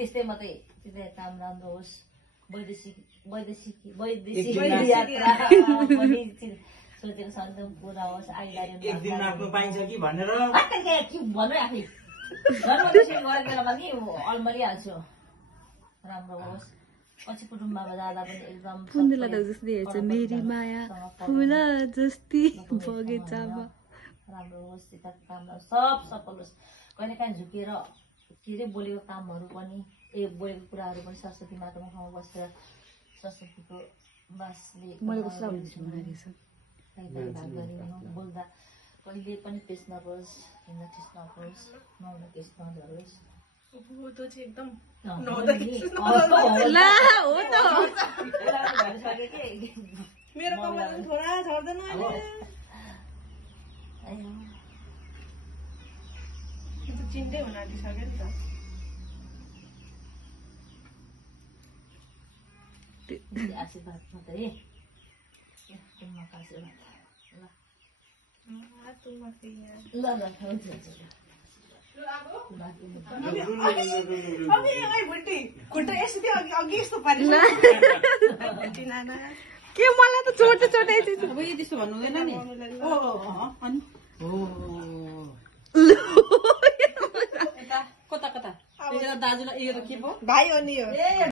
त्यस्तै मात्रै त्यस्तै काम राम्रो होस् वैदेशिक यात्रा पनि सोचेको छ एकदम पुरा होस् एक दिन आफ्नो पाइन्छ कि भनेर के भन्नु आफै घरमा त्यसरी गरेर पनि अल्मलिहाल्छु राम्रो होस् पछि कुटुम्बमा जाँदा पनि एकदम पुन्दला दाउ जस्तै हेर्छ मेरी माया फुल जस्ती बगैँचामा राम्रो होस् यता काम सब सफल होस् कहिले काहीँ झुकेर के अरे बोलेको कामहरू पनि बोलेको कुराहरू पनि सरस्वती माताको ठाउँमा बसेर सरस्वतीको बासले बोल्दा कहिले पनि पेस नपरोस् हिँड्न ठेस नपरोस् नुहाउन ठेस नझरोस् मेरो कपाल थोडा झर्दैन चिन्दै हुन आँटिसक्यो नि त आशीर्वाद मात्रै आशीर्वाद ल ल हुन्छ के मलाई त चोटे चोटे त्यस्तो भन्नु हुँदैन नि कता कता दाजुलाई यो त के भयो भाइ हो नि यो